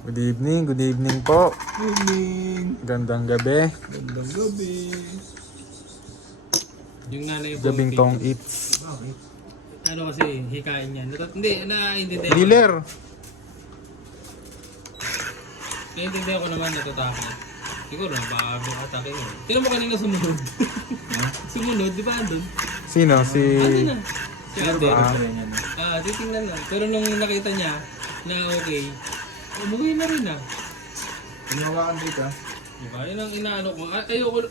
Good evening po. Evening. Gandang gabi. Gandang gabi. Yung nanay ko. Gabing tong eats. Bakit? Ano kasi, hikain niya. Hindi, naiintindihan ko. Dealer! Naiintindihan ko naman natatakot. Siguro, baka atake mo. Tingnan mo kanina sumunod. Sumunod, di ba andun? Sino? Si... Andun na. Si Ate. Titingnan Titingnan lang. Pero nung nakita niya na okay, umuwi na rin ah. Hinawakan dito. Diba? Yun ang inaano ko.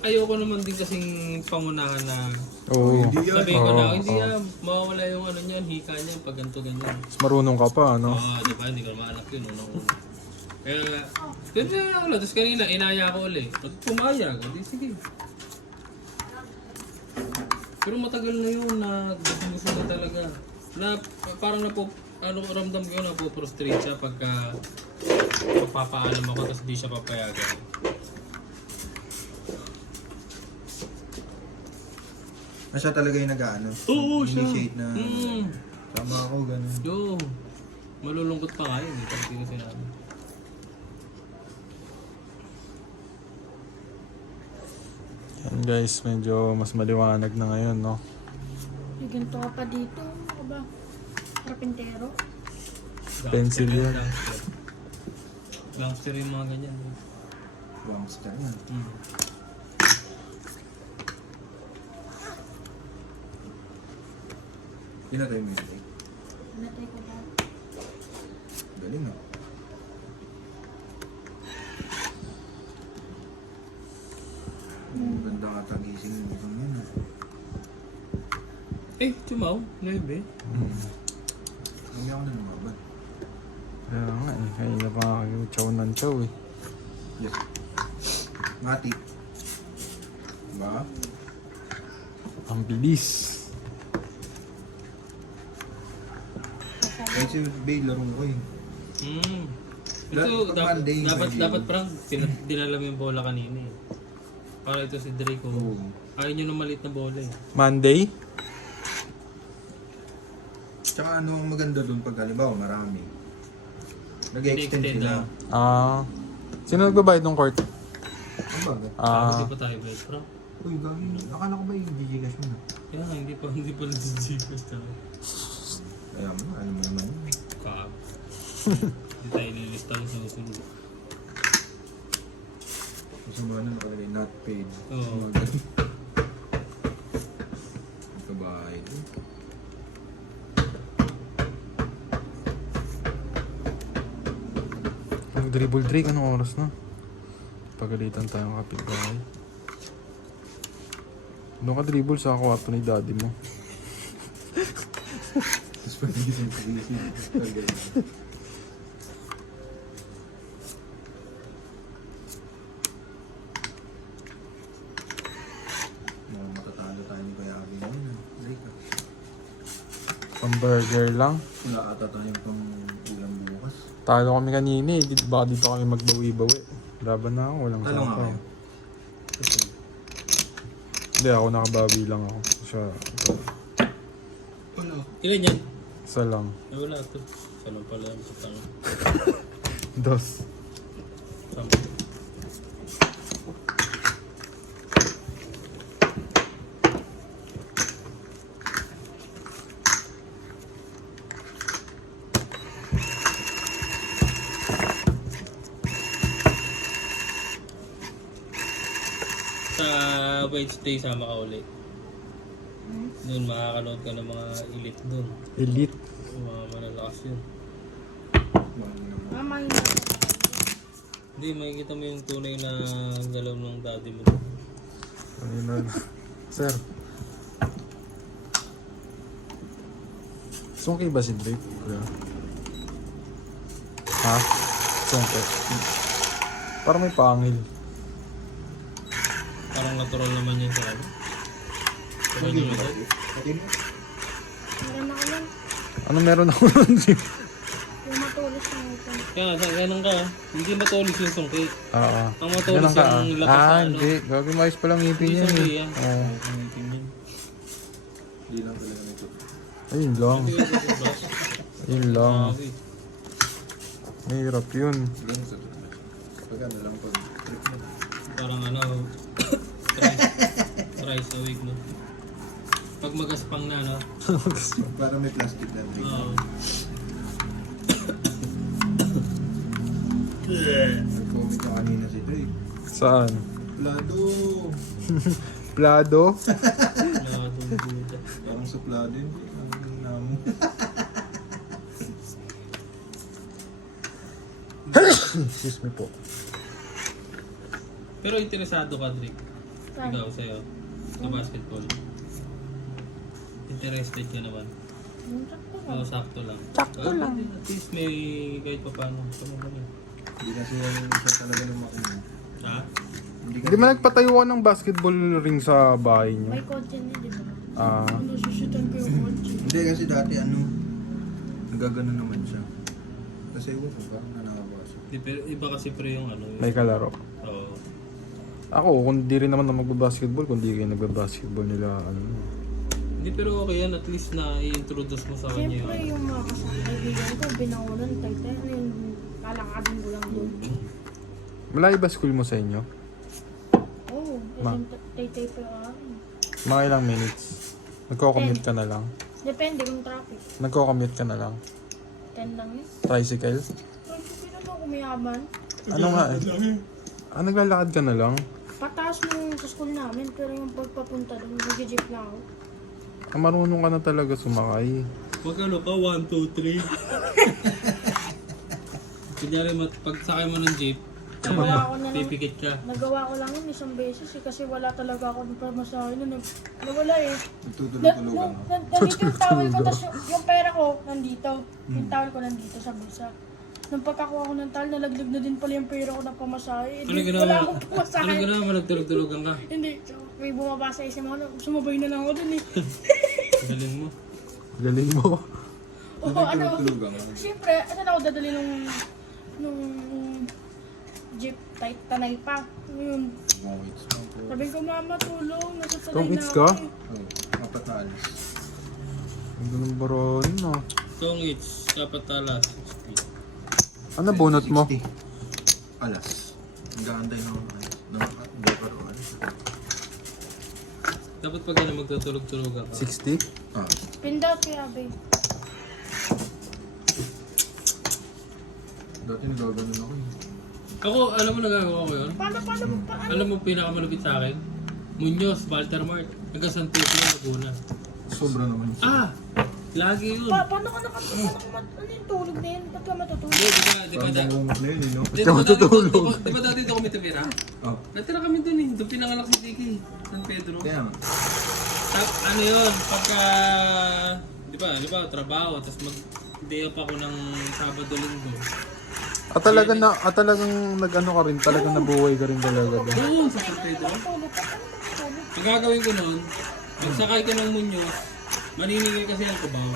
Ayoko naman din kasing pangunahan na Oo. Hindi yan. sabihin ko na, Oo, hindi oo. na mawawala yung ano niyan, hika niya pag ganito ganyan. Mas marunong ka pa, ano? Diba? Hindi ko naman anak yun. Kaya, ganun na ako lang. Tapos kanina, inaya ko ulit. At pumayag. Hindi, sige. Pero matagal na yun na gusto na talaga. Na parang ramdam ko yun, napoprostrate siya pagka papaalam ako tapos di siya papayagan. Siya talaga yung nag-ano. Oo, siya. Initiate na. Tama ako, ganun. Yo, malulungkot pa nga yun. Hindi ko sinabi. Yan guys, medyo mas maliwanag na ngayon, no? May ganito ka pa dito. Ano ba? Karpintero. Pencil yan. Gangster yung mga ganyan. Gangster na. Pinatay mo yun. Natay ko ba? Galing ah. Ganda ka tagising mo itong yun ah. Chumaw. 9 Hindi ako na lumaban. Kaya nga eh, kanina pa nga kayo chow ng chow eh. Yes. Ngati. Diba? Ang bilis. Kahit si Bay, larong ko eh. Ito, Pag Monday, dapat prank, dinala mo yung bola kanina eh. Para ito si Draco. Oo. Ayaw nyo ng maliit na bola eh. Monday? Tsaka ano ang maganda doon pag halimbawa marami. Nag-extend Nag-extend sila. Sino nagbabayad ng court? Ang bagay. Hindi pa tayo ba bro? Uy, gagi. Akala ko ba yung Gcash mo na? Kaya nga, hindi pa nag-Gcash tayo. Kaya mo, alam mo naman yun. Kaab. Hindi tayo nilistahan sa susunod. Kasi mga na nakalagay not paid. Oo. Kabahay. Mag-dribble Drake, anong oras na? Pagalitan tayong kapitbahay. Doon ka dribble sa kwarto ni daddy mo. Tapos pagising. Mga matatalo tayo ni Kuya Abi ngayon. Drake ah. Pang burger lang. Wala ata tayong pang ulam bukas. Talo kami kanina eh. Baka dito kami magbawi-bawi. Laban na ako, walang Talo nga sapa. kayo. Hindi, ako nakabawi lang ako. Siya, ito. Wala. Ilan yan? Isa lang. Ay wala ito. Saan pala yung putang. Dos. Sama. Sa Wednesday sama ka ulit. Doon makakanood ka ng mga elite doon. Elite. Mga malalakas yun. Mama, hindi ako. Hindi, makikita mo yung tunay na galaw ng daddy mo. Ayun. Sir. Sungki ba si Drake? Kuya? Ha? Sungki. Parang may pangil. Parang natural naman yun sa ano. Sa kanya mo dad. Meron ako lang. Ano meron ako nun? Yung matulis na ito. Kaya ganun ka. Hindi matulis yung sungki. Oo. Ang matulis Ganun ka, yung lakas na ano. hindi. Gagawin maayos palang ngipin Hindi yan sungki eh. yan. Oo. Hindi lang talaga nito. Ayun lang. Hindi yung bus. Ayun lang. Okay. Mahirap yun. Ganun sa tulad. Pag ano lang pag trip mo. Parang ano, thrice a week, no? Pag magaspang na, no? Para may plastic na rin. Oo. Nag-comment na kanina si Drake. Saan? Plado! Plado? Nakatulog. Parang sa plado yun. Ang namo. Excuse me po. Pero interesado ka, Drake. Saan? Ikaw, sa'yo. Sa basketball. Interested ka naman. Sakto lang. Oo, sakto lang. Sakto lang. At least may kahit pa paano. Tumulong yun. Hindi kasi siya talaga lumaki. Ha? Hindi mo nagpatayo ka ng basketball ring sa bahay niyo? May kotse niya, di ba? Ah, Nasusutan ko yung kotse. Hindi kasi dati ano, nagagano naman siya. Kasi ewan ko, parang nanakabaso. Di, pero iba kasi pre yung ano. may kalaro. Oo. Ako, kung di rin naman na magbabasketball, kung di kayo nagbabasketball nila, ano. Hindi, pero okay yan. At least na i-introduce mo sa kanya Siyempre yung mga kasakaibigan ko, binangunan, tay-tay, ano yung lalakadin ko lang doon. Malayo ba school mo sa inyo? Oo, Ma- yung tay-tay pa akin. Mga ilang minutes? Nagko-commute ka na lang? Depende kung traffic. Nagko-commute ka na lang? 10 lang yun. Tricycle? Pero sino ba kumayaman? Ano nga eh? Ah, naglalakad ka na lang? Pataas nung sa school namin, pero yung pagpapunta doon, nag-jeep na ako. Ah, marunong ka na talaga sumakay. Huwag ano ka, 1, 2, 3. Kunyari, pag sakay mo ng jeep, Nagawa ko na lang. pipikit ka. Nagawa ko lang yun isang beses eh, kasi wala talaga ako ng pamasahe na nawala eh. Nagtutulog-tulugan mo. Nandito yung towel ko, tapos yung pera ko nandito. Yung towel ko nandito sa bulsa. Nung pagkakuha ko ng towel, nalaglag na din pala yung pera ko ng pamasahe. Ano Wala ginawa? akong pamasahe. Ano ginawa mo? Nagtulog-tulogan ka? Hindi, so, may bumaba sa isip ako, sumabay na lang ako dun eh. Galing mo. Galing mo. Oo, ano, Nagtutulog-tulugan mo. siyempre, saan ako dadali nung jeep tight tanay pa. Yun. Oh, it's not good. Sabi ko, mama, tulong, nasa tanay Tom, na it's ako ka? eh. Oh, apat na alis. Ang ganun baron, no? Tong each, dapat talas. 60. Ano bunot mo? 60. Alas. Nag-aantay na ako ng alas. Nakakaro alas. Dapat pag ano magtutulog-tulogan ka. 60? Ah, Pindot kaya, babe. dati nagaganon ako eh. Ako, alam mo nagagawa ko yun? Paano mo pa? Alam mo pinakamalupit sa akin? Muñoz, Walter Mart, hanggang San Pedro, Laguna. Sobra naman siya. Ah! Lagi yun. Paano ka ano yung tulog na yun? Ba't ka matutulog? Di ba Parang bumumot na yun, eh, no? Di ba dati ito kami tumira? Oh, Natira kami dun eh. Doon pinanganak si Tiki, San Pedro. kaya nga. Ano yun, pagka, di ba, trabaho, tapos mag-day off ako ng Sabado-Linggo. Talagang nag-ano ka rin, talagang nabuhay ka rin talaga doon. Doon sa San Pedro. Tulog ka? Paano matutulog? Ang gagawin ko noon, pagsakay ko ng Muñoz, maniningil kasi ang kubaw.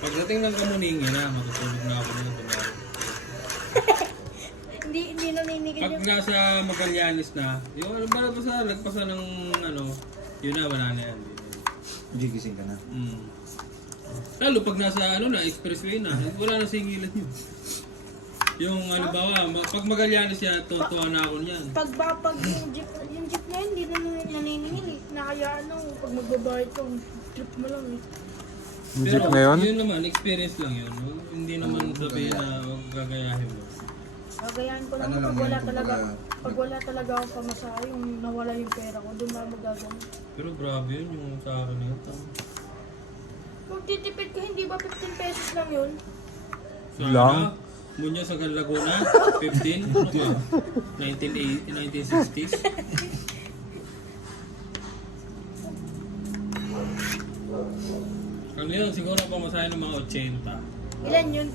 Pagdating ng Kamuningin na, matutulog na ako ng kubaw. Hindi naninigil Pag yung... nasa Magallanes na, yung ano ba lagpasan ng ano, yun na, wala na yan. Gigising ka na. Lalo pag nasa ano na, expressway na, wala na singilan yun. Yung halimbawa, pag Magallanes yan, tutuwa na ako niyan. Pag yung jeep na yun, hindi na naniningil eh. Nakayaan lang, pag magbabayad ka, trip mo lang eh. Yung jeep ngayon? Yun naman, experience lang yun. No? Hindi naman sabihin na huwag gagayahin mo. Gagayahan ko lang Ano lang pag wala yun, talaga, kumbaga- pag wala talaga akong pamasahe, yung nawala yung pera ko, doon na magagano. Pero grabe yun yung sa akin na yun. Kung titipid ka, hindi ba 15 pesos lang yun? Lang? Munya sa Laguna, 15, ano ba? 1960s. Ano yun, siguro pamasahin ng mga 80. Ilan yun?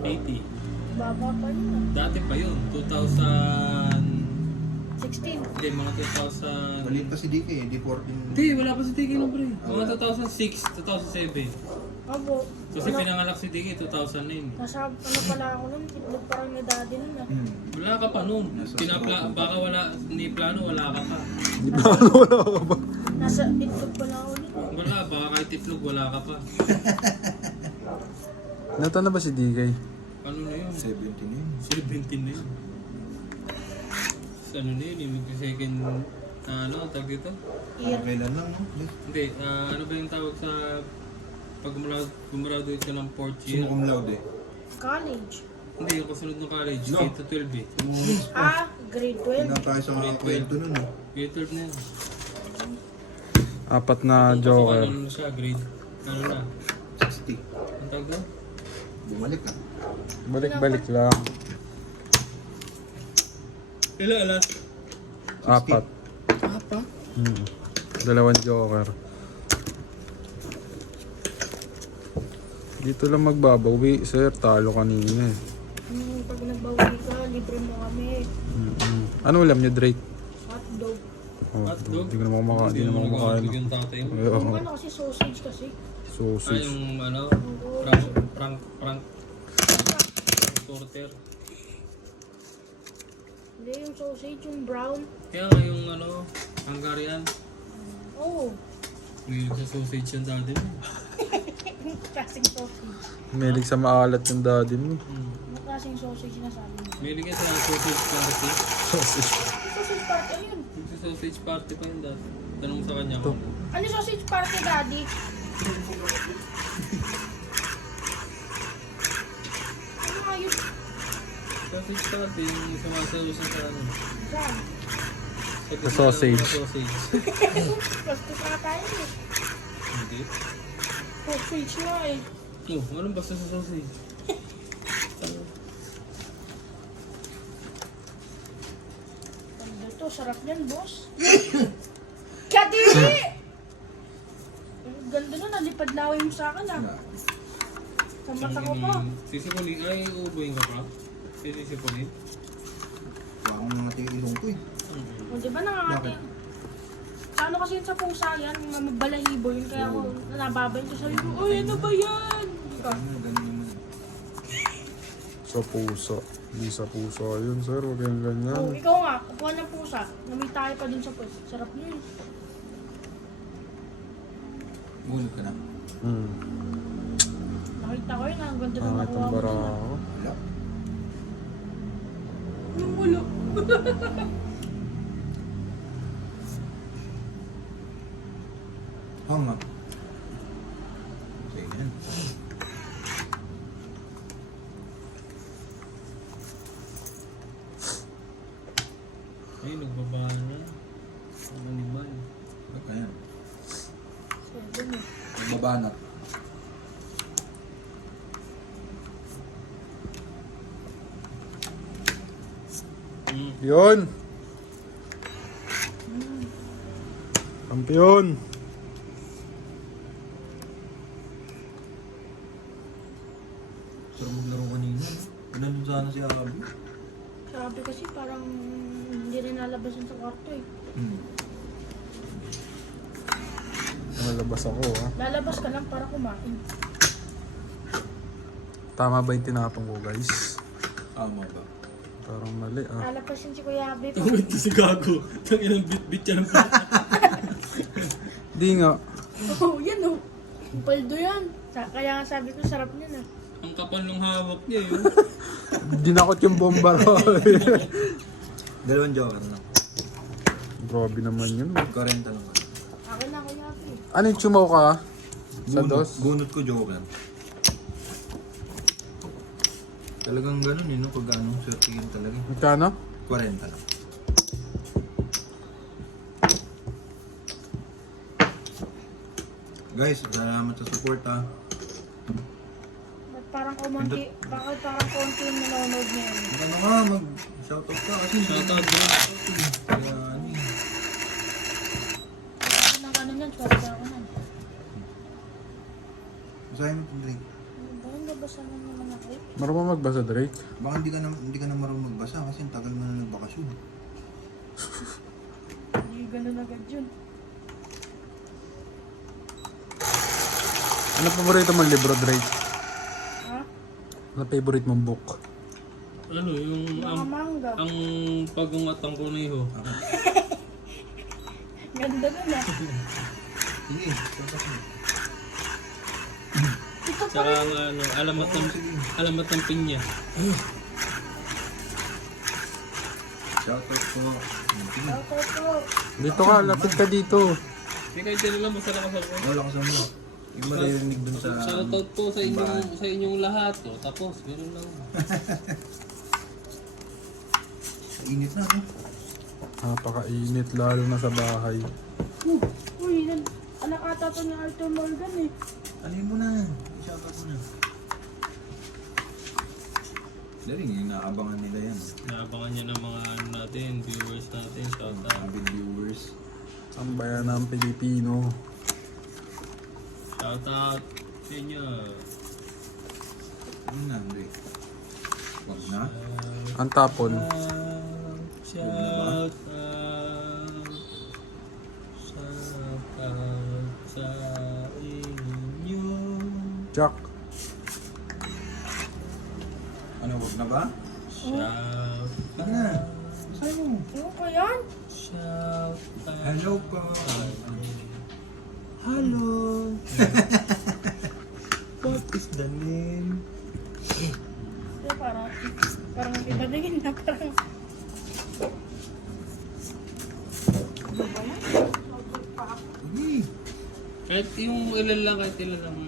80. Baba pa yun ah. Dati pa yun, 2000... 16. Hindi, mga 2000... Maliit pa si DK eh, di 14. Hindi, wala pa si Tiki no pre. Mga 2006, 2007. Abo. Kasi pinanganak si Tiki 2009. Nasa ano pala ako nun, titlog parang may daddy nun ah. Wala ka pa noon. Baka wala, ni plano, wala ka pa. Di ba? Wala ka ba? Nasa itlog pala ako nun. Wala, baka kahit itlog, wala ka pa. Nata na ba si DK? Ano na yun? yun. 17 yun. 17 na yun. Sa ano na yun, yung second, ano, tawag dito? Year. Kailan lang, no? Yes. Hindi, ano ba yung tawag sa pag gumraduate ka ng 4th year? Sino cum laude? College. Hindi, yung kasunod ng college, No. 8 to 12 eh. Grade 12. Pinapayos ang kwento nun, no? Grade 12 na yun. Apat na Kung joker. ano na siya, grade, ano na, 60. ang tawag doon? Bumalik ka. Balik-balik lang. Ilan alas? Apat. Apa? Dalawang joker. Dito lang magbabawi, sir. Talo kanina eh. Pag nagbawi ka, libre mo kami. Ano ulam niyo, Drake? Hotdog. Oh, Hotdog? Hindi ko naman kumakain. Hindi naman kumakain. Bigyan tatay mo. Oo. Yung ano kasi sausage kasi. Sausage. Yung ano, prank torter. Hindi, yung sausage, yung brown. Kaya nga yung ano, Hungarian. Oh, May sa sausage yung dati mo. klaseng sausage. Mahilig sa maalat yung daddy mo. Ano klaseng sausage na sabi mo? May ligay sa sausage party. Sausage. Sausage party, ano yun? Yung sa sausage party pa yun dati. Tanong mo sa kanya Ito. kung ano. Ano sausage party, daddy? Ano nga yun? Sausage party, yung sumasayaw siya sa ano. Saan? Sa sausage. Sa sausage. Basta sa tayo eh. Hindi. Sausage nga eh. Oh, anong basta sa sausage? Ano to? Sarap yan, boss. Kadiri! Ang ganda na, nalipad laway mo sa akin ah. Sa mata ko pa. Sisipunin, ay uubuhin ka pa? Sisipunin? Wala akong mga ilong ko eh. O diba nangangati? Sa ano kasi yun sa pusa yan, mga magbalahibo yun, kaya ako nababay ko sabi ko, uy, ano ba yan? Ganun naman. Sa puso. Hindi sa puso. Ayun, sir. Huwag yung ganyan. Oh, ikaw nga, kukuha ng pusa, namay tayo pa dun sa pusa. Sarap na yun. Gulog ka na. Nakita ko yun, ang ganda na Pangit nakuha ang ko. bara dun, ah. ako. Wala. Lumulo. Hanga. Sige yan. Ay, nagbaba na. Ang animal. Baka yan. Seven eh. Magbabanat. Yun! Kampiyon! Sarap maglaro kanina. Nandun sana si Abby. Sabi kasi parang hindi rin nalabasan sa kwarto eh. Nalabas ako, ha? Lalabas ka lang para kumain. Tama ba yung tinapong ko, guys? Ama ba? Parang mali, ah. Lalabasin si Kuya Abe. Tawid to si Gago. Tangin ang bit-bit siya ng pata. Di nga. Oh, yan oh. Ang paldo yan. Kaya nga sabi ko, sarap niyan ah. Ang kapal ng hawak niya yun. Dinakot yung bomba Dalawang joker na. Grabe naman yun. 40 lang. Akin na Kuya Abe. Ano yung chumaw ka? Sa dos? Bunot ko joker. Talagang ganun yun, no? Pag anong swertihin talaga. Magkano? 40 lang. Guys, salamat sa support ha. Ba't parang kumonti? Bakit parang konti yung nanonood niya yun? Ano ka, mag-shoutout ka kasi. Shoutout bro. Kaya ano eh. Ano nang ganun yan? Swerte ako nan. Basahin mo itong Drake. Bakit nabasa na naman ako eh? Marunong magbasa, Drake? Baka hindi ka na marunong magbasa kasi ang tagal mo na nagbakasyon. Hindi ganun agad yun. Ano paborito mong libro, Drake? Ha? Ano favorite mong book? Ano, yung Mga manga. ang pagungatang kuneho. Ganda nun ah. Sige, tapos mo. Ito Tsaka ang ano, alamat ng pinya. Shoutout po. Shoutout po. Dito ka, lapit ka dito. Hindi kayo tinala mo sa lakas ako. Wala ka sa mo. Yung maririnig dun sa... Shoutout po sa inyong lahat. O, tapos, gano'n lang. Init na, no? Napakainit lalo na sa bahay. Uy, anak ata to ni Arthur Morgan eh. Alin mo na. Shoutout mo na. Dari, inaabangan nila yan. Naabangan niya ng mga ano natin, viewers natin. Shoutout. Avid viewers. Ang bayan ng Pilipino. Shoutout sa inyo. Ano na, Andre? Wag na. Ang tapon. Shoutout. Shoutout sa inyo. Jack. Ano, wag na ba? Shoutout. Wag na. Saan mo? Ano ko yan? Shoutout. Hello po. Hello. What is the name? Eh, parang iba din na parang... Ano ba yan? Shoutout pa ako. Hey. Kahit yung ilan lang, may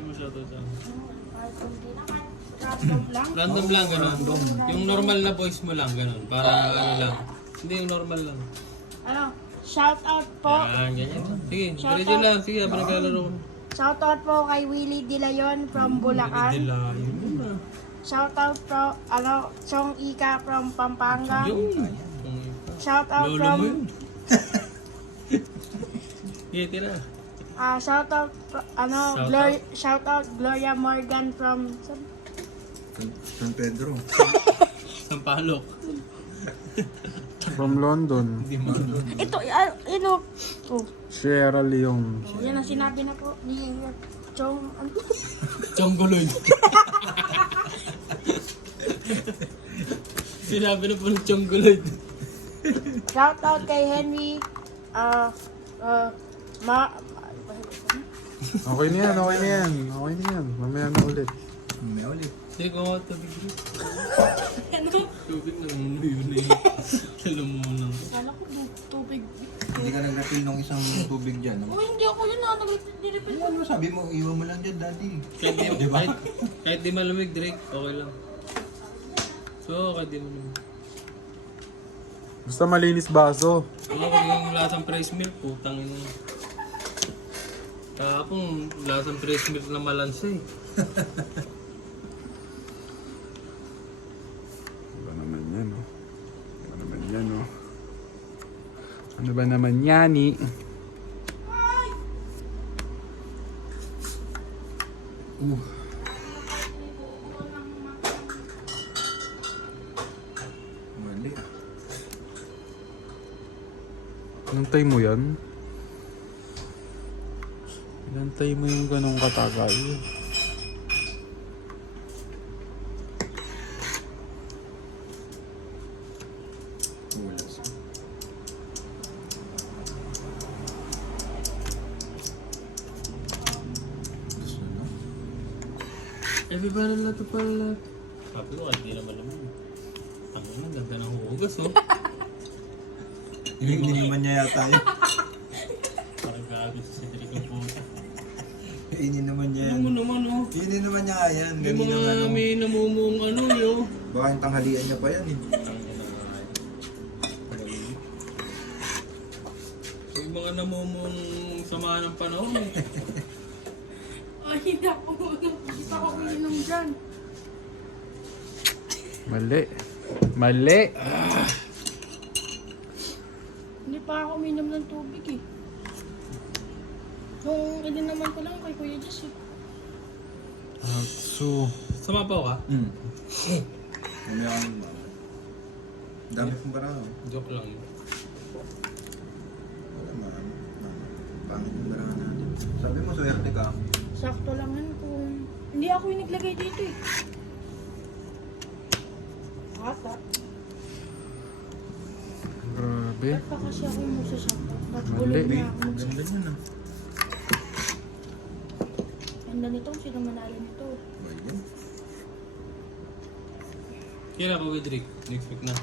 ma-shoutout sa akin. Kahit kunti naman. Random lang. Random lang, ganun. Yung normal na voice mo lang, ganun. Para ano lang. Hindi yung normal lang. Ano? Shoutout po. Yan, ganyan. Sige, Shoutout. diretso lang. Sige, habang naglalaro ko. Shoutout po kay Willie Dilayon from Bulacan. Shoutout po, Chong Ika from Pampanga. Yung. Shoutout Lolo from... mo yun. Sige, tira. Shoutout, shoutout Gloria Morgan from... San Pedro. Sampalok. From London. Hindi mo. Ito, oh, Sierra Leone. yan ang sinabi na po ni Chong... Chongguloy. Sinabi na po ng Chongguloy. Shoutout kay Henry, Okay na yan, okay na yan. Okay na yan. Mamaya na ulit. May ulit. Sige ko nga tubig bro. ano? Tubig na yun na yun. Alam mo lang. Kala ko tubig. Hindi ka nag-refill ng isang tubig dyan. No? Oh, hindi ako yun, nag-refill ko. Ano sabi mo, iwan mo lang dyan, daddy. Kahit di malamig, Drake, okay lang. So, kahit di malamig. Basta malinis baso. Ano kung yung lasang fresh milk, putang ina. Tapos, lasang fresh milk na malansa eh. Ano ba naman yan, oh? Ano naman yan, oh? Ano ba naman yan, eh? Mali. Inantay mo yan? Inantay mo yung ganong katagal. Wala sa. Gusto na. Everybody love to pala. Sabi ko, hindi naman naman. Ang ganda ng hugas, oh. Hindi naman niya yata yun. Parang gabi sa Cedric ang puta. Hindi naman niya yan. Ano mo naman, oh. Hindi naman niya nga yan. May Ganun naman. mga may namumong ano, yo. Baka yung tanghalian niya pa yan eh. May mga namumong sama ng panahon, eh. Ay, hindi ako uminom dyan. Mali. Mali. Hindi pa ako uminom ng tubig eh. Nung naman ko lang kay Kuya Jess eh. Atsu. Sumapaw ka? Mamaya kang... Dami kong baraho. Joke lang yun. Wala man. Pangit yung baraho natin. Sabi mo, swerte ka. Sakto lang yan kung... Hindi ako yung naglagay dito eh. Ata. Grabe. Ba't pa kasi ako yung masasakto? Ba't Mali. bulog na ako Ganda magsasakto? nun ah. Ganda nito, sino manalo nito? Kailan ka with Rick? Next week na.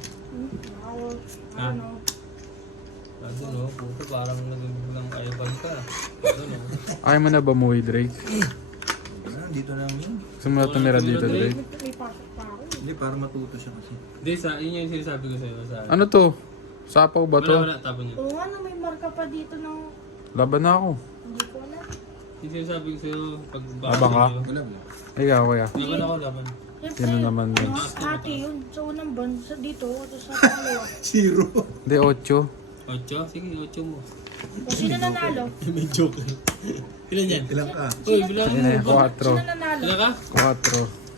Ako, Ha? ano, Ano no? Puto parang nagbilang ayabag ka. Ano no? Ayaw mo na ba umuwi, Drake? Dito lang yun. Gusto mo na tumira dito, Drake? may pasok pa ako. Hindi, para matuto siya kasi. Hindi, yun yung sinasabi ko sa'yo. Ano to? Sapaw ba to? Wala, tapon niya. Oo nga, na may marka pa dito ng... Laban na ako. Hindi ko alam. Yung sinasabi ko sa'yo, pag Abang ka? Wala mo. Ikaw, kuya. Laban ako, laban. Siyempre, Sino naman yun? Ate yun. Sa unang ban, sa dito, tapos sa pangalawa. Zero. Hindi, 8. 8? Sige, 8 mo. O sino nanalo? May joke. Ilan yan? Ilang ka? Uy, bilang mo. Sino? ba? 4. Sino nanalo? Ilan ka?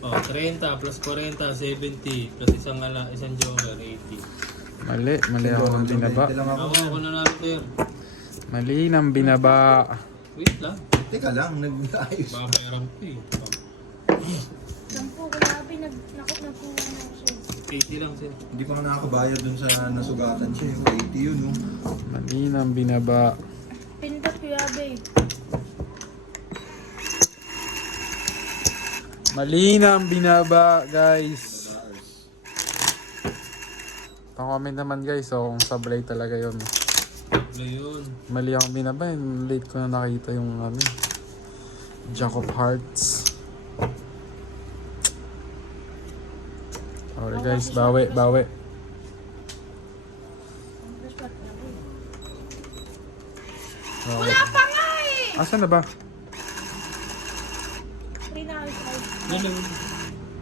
4. Oh, 30 plus 40, 70 plus isang joker, 80. Mali ako ng binaba. Lang ako. Ako nanalo player. Mali ng binaba. Wait lang. Teka lang, nag-ayos. Baka mayroon ko eh. 10 ko labi, nagkuha na ako sa'yo. 80 lang siya. Hindi pa nga nakakabayad dun sa nasugatan siya. 80 yun, no? Mali ng binaba. Pindot ko yabe. Mali ng binaba, guys. Pang-comment naman, guys. So, kung sablay talaga yun. Wala yun. Mali ang binaba. Late ko na nakita yung ano. Jack of Hearts. Sorry guys, bawi. Wala pa nga eh! Asan na ba? Free na ako sa Ganun.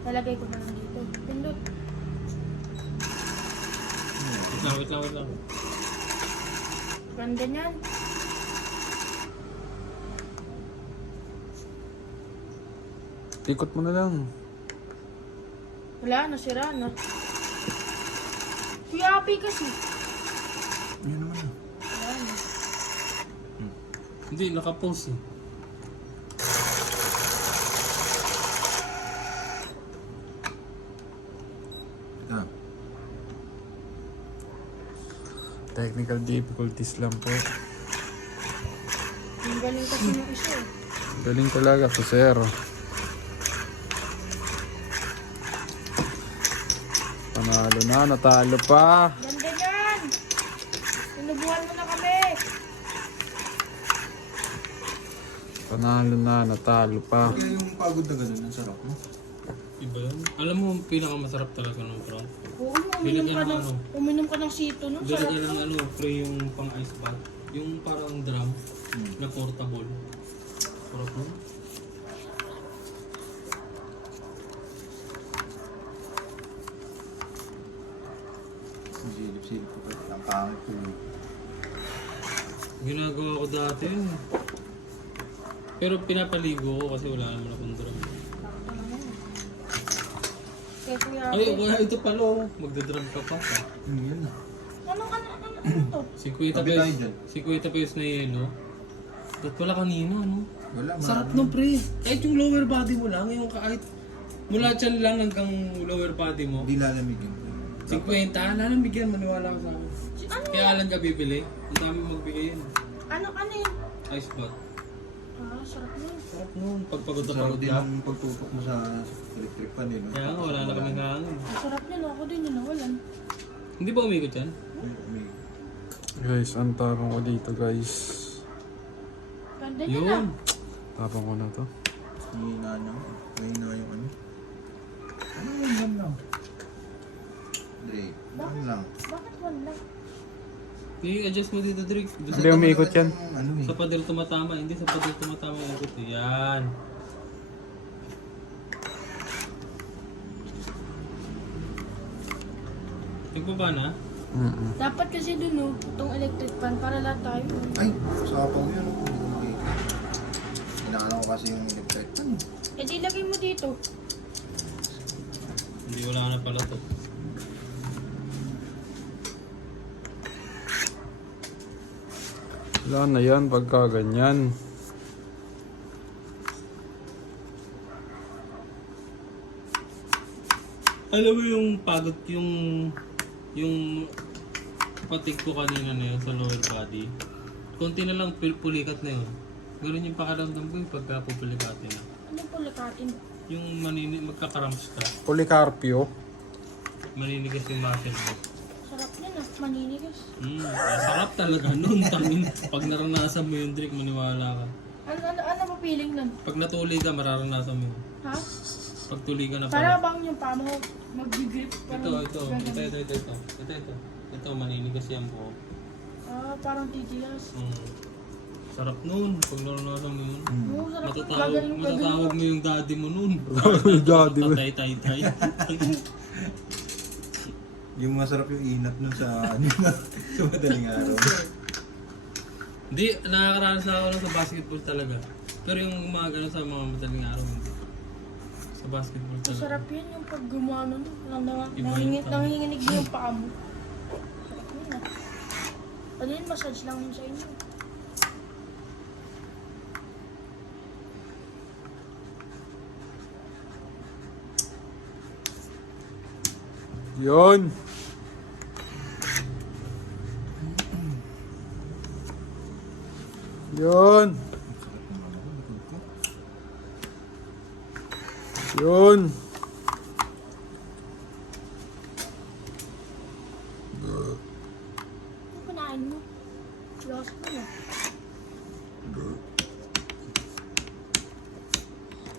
Lalagay ko na lang dito. Pindot. Wait lang. Ganda niyan. Ikot mo na lang. Wala, nasira na. Kuya Api kasi. Yun naman. Wala na. Hindi, nakapost eh. Ah, Technical difficulties lang po. Ang galing kasi ng isa eh. Galing talaga to, sir. Panalo na, natalo pa. Ganda niyan! Sinubuhan mo na kami! Panalo na, natalo pa. kaya yung pagod na gano'n, ang sarap, no? Iba yun. Alam mo, pinakamasarap talaga ng front. Oo, Bili ka ng ano? uminom ka ng sito nun. Dali Sarap ka ng nun. ano, pre yung pang ice bath. Yung parang drum na portable. Sarap mo. Silip-silip ko pa. Ang pangit ko. Ginagawa ko dati yun. Pero pinapaligo ko kasi wala naman akong drum. Kaya Kuya Ay, Api. wala ito pala oh. Magdadrum ka pa. Yan na. Ano to? 50 Tabi tayo pesos. dyan. 50 pesos na yelo. Ba't wala kanina, no? Wala, Sarap nung pre. Kahit yung lower body mo lang, yung kahit mula dyan lang hanggang lower body mo. Hindi lalamigin. 50, lalamigyan, maniwala ka sa akin. Ano Kaya alam ka bibili, ang dami magbigay yun. Ano yun? Ice bath. Ah, sarap nun. Sarap nun, pagpagod na Sarap pagod din ka. ang pagtutok mo sa electric fan, eh, no? Kaya nga, wala na kami hangin. Ang sarap niya, no? Ako din yun, nawalan. Hindi ba umikot yan? Guys, ang tapang ko dito, guys. Ganda niya na. Yun. Tapang ko na to. Mahina na. Mahina yung ano. Ano yun lang? Drake. Ano lang? Bakit wala? I-adjust mo dito, Drake. Doon Hindi umiikot yan. Ano eh. sa pader tumatama. Hindi sa pader tumatama yung ikot. Eh. Yan. Nagpapa na? Dapat kasi dun, no? Itong electric fan para lahat tayo. Ay, sapaw yun. Kailangan ko kasi yung electric fan. Eh di lagay mo dito. Hindi, wala na pala to. Wala na yan pagka ganyan. Alam mo yung pagod, yung patig ko kanina na yun sa lower body. Konti na lang pulikat na yun. Ganun yung pakaramdam ko yung pagka pupulikatin. Ano po lakatin? Yung magkakaramps ka. Policarpio. Maninigas yung muscle mo. Sarap yan ah, maninigas. Sarap talaga nun. Tangin. Pag naranasan mo yung drink, maniwala ka. Ano ba feeling nun? Pag natuli ka, mararanasan mo yun. Ha? Pag tuli ka na Para pala. bang yung paa mo mag-grip? Ito, maninigas yan po. Ah, parang titigas. Sarap nun. Pag naranasan mo yun. Oo, sarap. Matatawag mo yung daddy mo nun. Daddy mo. Patay. Yung masarap yung inat nun sa sa madaling araw. Hindi, nakakaranas na ako lang sa basketball talaga. Pero yung mga ganun sa mga madaling araw, hindi. Sa basketball talaga. Masarap yun yung pag gumano. Iba yung tama. Nanginginig mo yung paa mo. Sarap yun ah. Ano yun, massage lang yun sa inyo. Yun. Yun. Yun. Ano kunain mo? Lost mo na.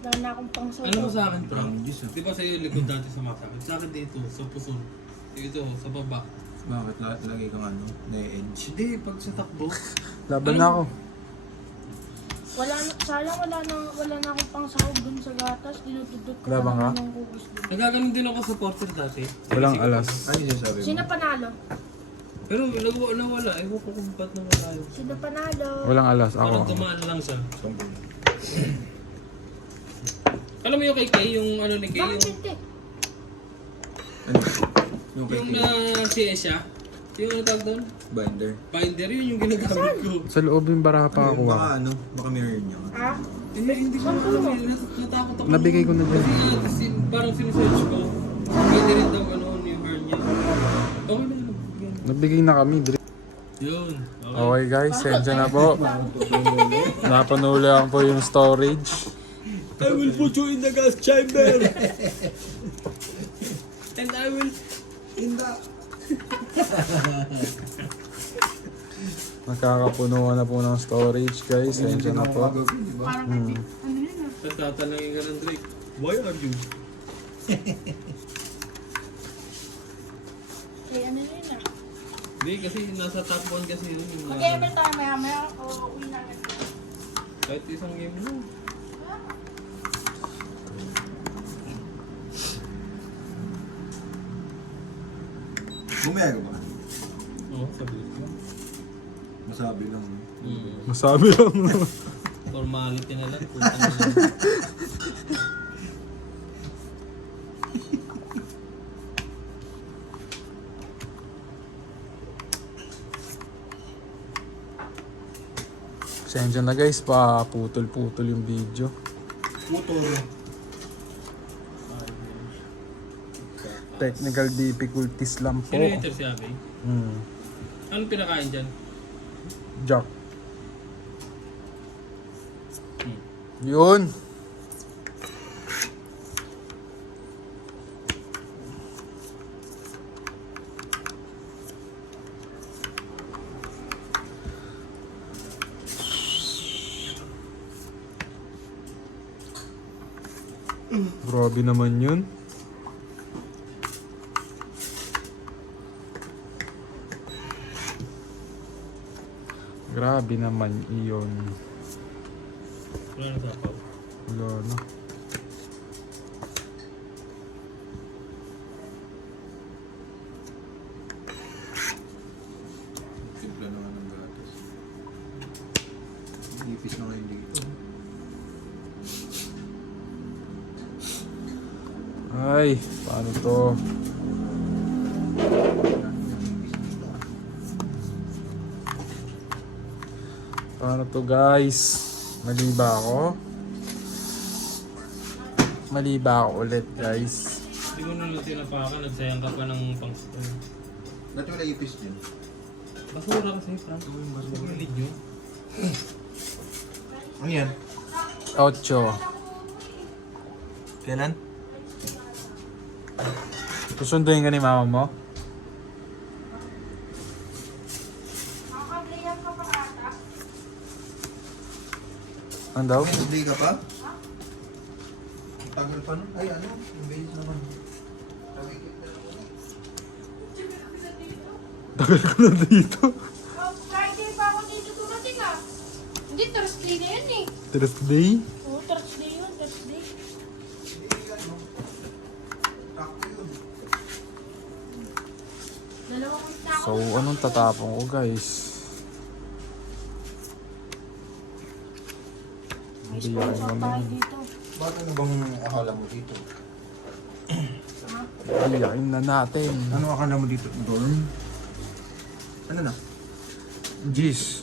Wala na akong pang Ano mo sa akin, Frank? Ang juice, ah. Di ba sa'yo yung likod dati sumasakit? Sa akin dito, sa puso. Dito, sa baba. Bakit lagi kang na-edge? Hindi, pag sa takbo. Laban na ako. Sayang wala na akong pang sahog dun sa gatas. Dinutudot ko Labang ka? ng kugos dun. Nagaganon din ako sa porter dati. Walang alas. Ano yung sinasabi mo? Sino panalo? Pero nawala. Ewan ko kung ba't nawala yun. Sino panalo? Walang alas. Parang Ako. tumaan lang siya. Sampung. Alam mo yung kay Kay, yung ano ni Kay, Bakit yung, hindi? Ano? Yung kay yung Kay. CS siya. Yung ano tawag doon? Binder. Binder, yun yung ginagamit ko. Sa loob yung baraha pa ako. Baka ano? Baka mirror niya. Ha? Hindi ko alam eh. Natakot ako. Nabigay ko na dyan. Kasi parang sinesearch ko. Pwede rin daw ano yung burn niya. Okay na yun. Nabigay na kami. Yun. Okay guys, sensya na po. Napanulaan po yung storage. I will put you in the gas chamber. And I will... Nakakapunuan na po ng storage guys. Sensya na po. Parang ano yun ah? Tatanungin ka ng Drake. Why are you? Eh, ano yun ah? Hindi, kasi nasa top 1 kasi yun. Yung, Mag-ever tayo maya-maya o uwi na agad. kahit isang game mo. Bumaya ka ba? Oo, sabi ko. Masabi lang. Masabi lang. Formality na lang. Punta na lang. Sensya na guys, pa putol-putol yung video. Motor. Technical difficulties lang po. Sino yung enter si Abby? Anong pinakain dyan? Jack. Yun. Grabe naman yun. Grabe naman iyon. Wala na sapaw. Wala na. Timpla na nga ng gatas. Ipis na ngayon dito. Ay, paano to? Paano to guys? Mali ba ako? Mali ba ako ulit guys? Hindi ko nang tinapakan. Nagsayang ka pa ng pang-spoon. Dati wala ipis dyan. Basura kasi, Frank. Basura ninyo. Ano yan? 8. Kailan? Susunduin ka ni mama mo? Nakakablayan ka pa ata. Ano daw? May nag-play ka pa? Tagal pa nun. Ay, ano? Yung base naman. Tawikit na lang ulit. Tagal ko na dito. Friday pa ako dito dumating ah. Hindi, Thursday na yun eh. Thursday? Oo, Thursday yun, Thursday. Hindi, ano? Takto yun. Dalawang week na ako. So, anong tatapong ko guys? May sponsor tayo dito. Bakit ano bang akala mo dito? Iyain na natin. Ano akala mo dito? Dorm? Ano na? Jeez.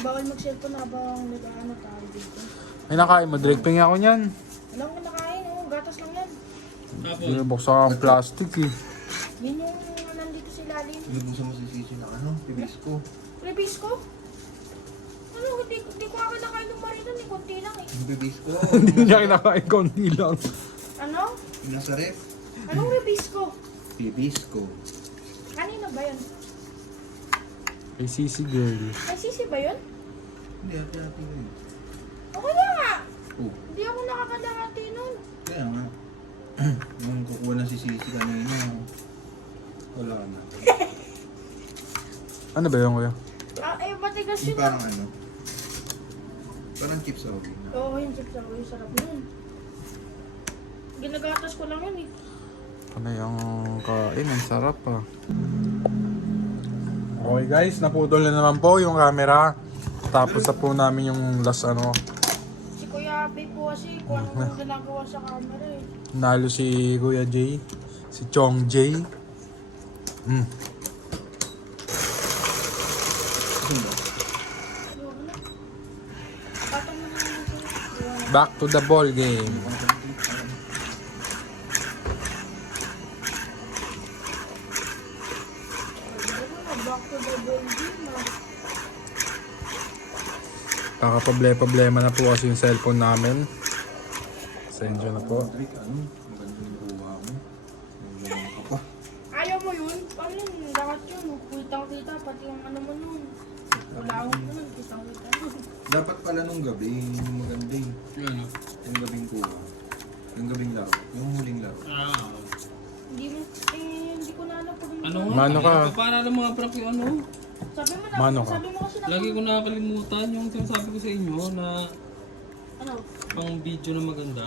Bawal mag-cellphone habang nag-ano tayo dito. Ay, nakain mo. Direct ping ako niyan. Walang kinakain, oh. Gatas lang yan. Tapos, Binubuksan ang plastic eh. Yun yung nandito si Lalim. Lubusan mo si Sisi na ano? Tibisco. Rebisco? Ano, hindi ko ako nakain ng marino ni konti lang eh. Yung Tibisco. Hindi niya kinakain konti lang. Ano? Yung nasa ref. Anong rebisco? Tibisco. Kanino ba yun? Ay, sisi girl. Ay, sisi ba yun? Hindi, hati-hati yun. Okay na nga. Oh, Hindi ako nakakalahati nun. kaya nga. Nung kukuha na si Sisi kanina, wala na. Ano ba yun kuya? Ah, eh, matigas Yung yun parang ah. ano? Parang chips okay na. Oo, yung chips ako, yung sarap nun. Ginagatas ko lang yun eh. Ano yung kain? Ang sarap ah. Okay guys, naputol na naman po yung camera. Tapos na po namin yung last ano. Si Kuya Abe po kasi kung ano ginagawa sa camera eh. Nalo si Kuya Jay. Si Chong Jay. Ayoko na. Patong na naman ito. Ayoko na. Back to the ball game. Back to the ball game ah. Kakaproblema na po kasi yung cellphone namin. Sensyo na po. Rick, ano? Magandang kuha mo. Magandang ka pa. Ayaw mo yun? Paano yun? Dapat yun. Kitang-kita pati yung ano mo nun. Wala akong nun. Kitang-kita nun. Dapat pala nung gabi, yung maganda eh. yun. Yung gabing kuha. Yung gabing laro. Yung huling laro. Hindi mo, hindi ko na alam pag Ano? Mano ka? Para ng mga prop yung ano. Sabi mo na, Mano ka? sabi mo kasi na. Lagi ko nakakalimutan yung sinasabi ko sa inyo na Ano? pang video na maganda.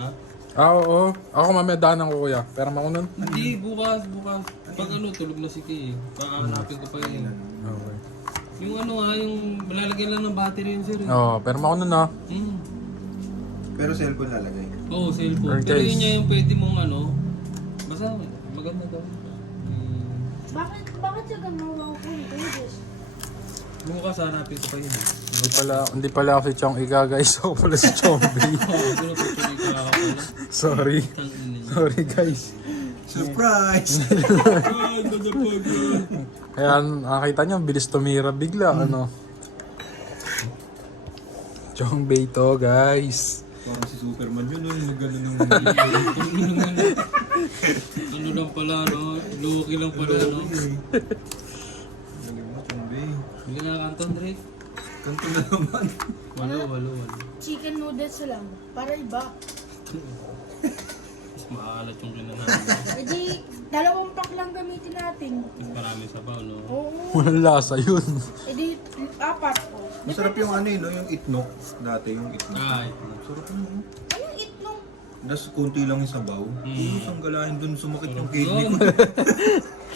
Ah, oo. Ako mamaya daanan ko kuya. Pero ako nun. Hindi, bukas. Pag ano, tulog na si Kay. Kakahanapin ko pa yun. Okay. Yung ano nga, yung lalagyan lang ng battery yun sir. Oo, pero ako nun ah. Hmm. Pero cellphone lalagay. Oo, cellphone. Okay. Pero yun niya yung pwede mong ano. Basta maganda daw. Bakit siya ganawa ko yung pages? Bukas hanapin ko pa yun. Hindi pala ako si Chong Ika guys. Ako pala si Chong B. Siguro tutuloy ka ako pala. Sorry. Tangin niya. Sorry guys. Surprise! Kaya nakita niyo, bilis tumira bigla. Ano? Chong B to guys. Parang si Superman yun, yung magano ng Ano lang pala, no? Luki lang pala, no? Galing mo, Chumbe. Bili nga kanton, Drake. Kanto na naman. Walo. Chicken noodles lang. Para iba. Mas maalat yung kinanahan. E di, 2 pack lang gamitin natin. Mas marami sabaw, no? Oo. Walang lasa yun. E di, 4 po. Masarap yung ano eh, no? Yung itnok. Dati yung itnok. Ay. Sarap yun, no? Anong itlog? Tapos konti lang yung sabaw. Isang galahin dun, sumakit yung kidney Yun. ko.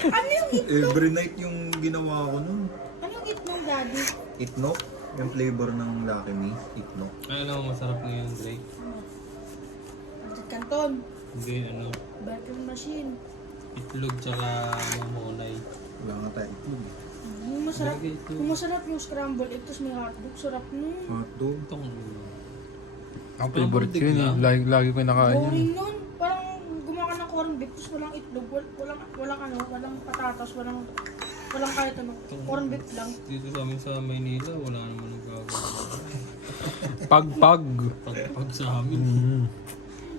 Ano yung itlog? Every night yung ginawa ko nun. Anong itlog, daddy? Itnok, yung flavor ng Lucky Me, itnok. Ay, alam mo, masarap ngayon, Drake. At kanton. Hindi, ano, Burger machine. itlog tsaka mamonay. Wala nga tayo itlog. Yung masarap. Lagay ito. Yung masarap yung scramble egg, tapos may hotdog. Sarap nun. Hotdog. Itong, Ang favorite ko yun eh. Lagi ko nakain yun. Boring nun. Parang gumawa ka ng corned beef, tapos walang itlog, walang patatas, walang kahit ano. Corned beef lang. dito sa amin sa Maynila, wala naman nagagawa. Pag. Pag sa amin. Mm.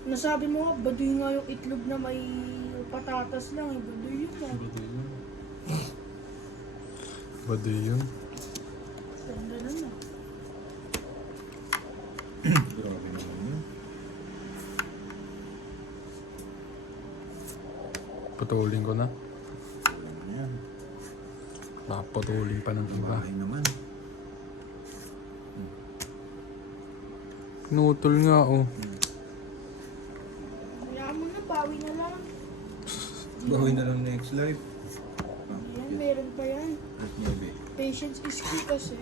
Nasabi mo nga, baduy nga yung itlog na may patatas lang. Eh, ganda yun ah. Bado yun. Ganda nun ah. Grabe naman yun. Putulin ko na. Ano yan? Baka putulin pa ng iba. Bahay naman. Nutol nga oh. Kaya mo na, bawi na lang. Bahoy na lang next life. Yan, meron pa yan. At maybe. Patience is key kasi.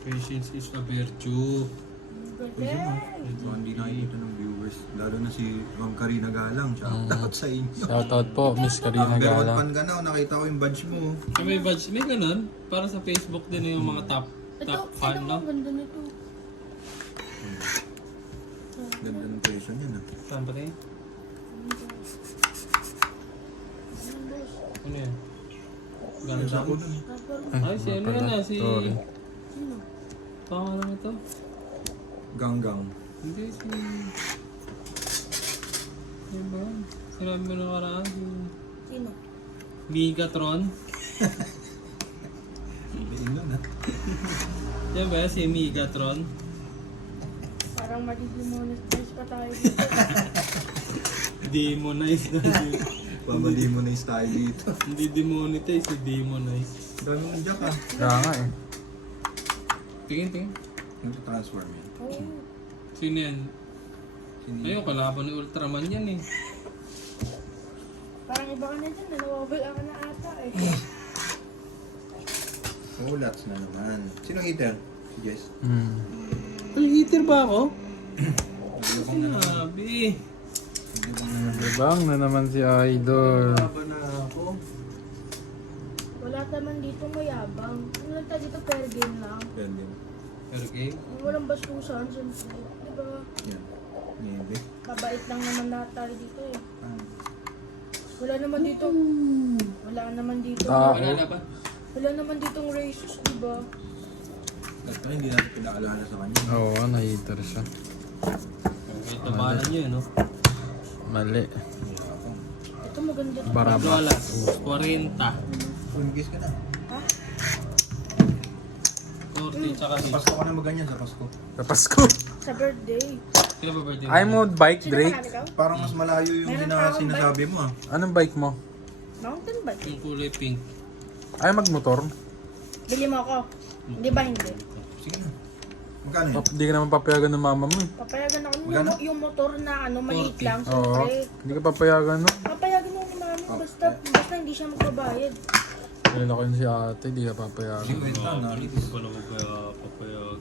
Patience is a virtue. Ang Pwede mo. galing. Ito hindi nakikita ng viewers. Lalo na si Ma'am Karina Galang. Shoutout sa inyo. Shoutout po, Miss Karina Number 1 Galang. fan ka na. Nakita ko yung badge mo. May badge, may ganun. Para sa Facebook din yung mga top Ito, fan, ito no? ang ganda nito. Ganda ng presyo niya na. Saan pa tayo? Ano yan? Ganda. Ako dun. Ay, si ano yan ah, si... Sorry. Sino? Pangalan ito? Ganggang. Hindi, si... Ano ba? Sinabi mo na karaan, si... Sino? Megatron. Ibiin nun ha. Yan ba yan, si Megatron? Parang madi-demonetize pa tayo dito. Demonize na siya. Pamademonize tayo dito. Hindi demonetize, si demonize. Dami mong jack ha. Kaya nga eh. Tingin, tingin. Yung sa transform yan. Oo. Sino yan? Sino Ayun, kalaban ni Ultraman yan eh. Parang iba ka na dyan, nawawala ka na ata eh. Ulats na naman. Sino hater? Si Jess. Ay, hitter ba ako? Hindi bang na naman. Sabi. Hindi bang na naman. Libang na naman si Idol. Baba na ako. Wala naman dito mayabang. Ano lang tayo dito per game lang. Pwede. Pero game? Walang bastusan, siyempre. Diba? Yan. Maybe. Mabait lang naman lahat tayo dito eh. Ah. Wala naman dito. Wala naman dito. Ah, Wala na ba? Wala naman ditong racist, diba? Ito hindi natin pinaalala sa kanya. Oo, na-hater siya. Kahit nabalan nyo yun, no? Mali. Ito maganda to. Barabas. Dolas, 40. Pumigis ka na. Ha? 40, tsaka Sa Pasko ka na maganyan sa Pasko. Sa Pasko. Sa birthday. Kailan ba birthday? Ay mo bike, Sino Drake? marami ka? Parang mas malayo yung Meron pa akong sinasabi mo ah. Anong bike mo? Mountain bike. Yung kulay pink. Ay, magmotor. Bili mo ako. Di ba hindi? Sige na. Magkano yun? Hindi ka naman papayagan ng mama mo eh. Papayagan ako Magkano? yung motor na ano, maliit 40. lang. Oo. Siyempre. Hindi ka papayagan no? Papayagan mo ni mami. Basta hindi siya magbabayad. Kailan ko yun si ate, hindi ka papayagan. Sige, wait lang. Hindi ko pala papayag.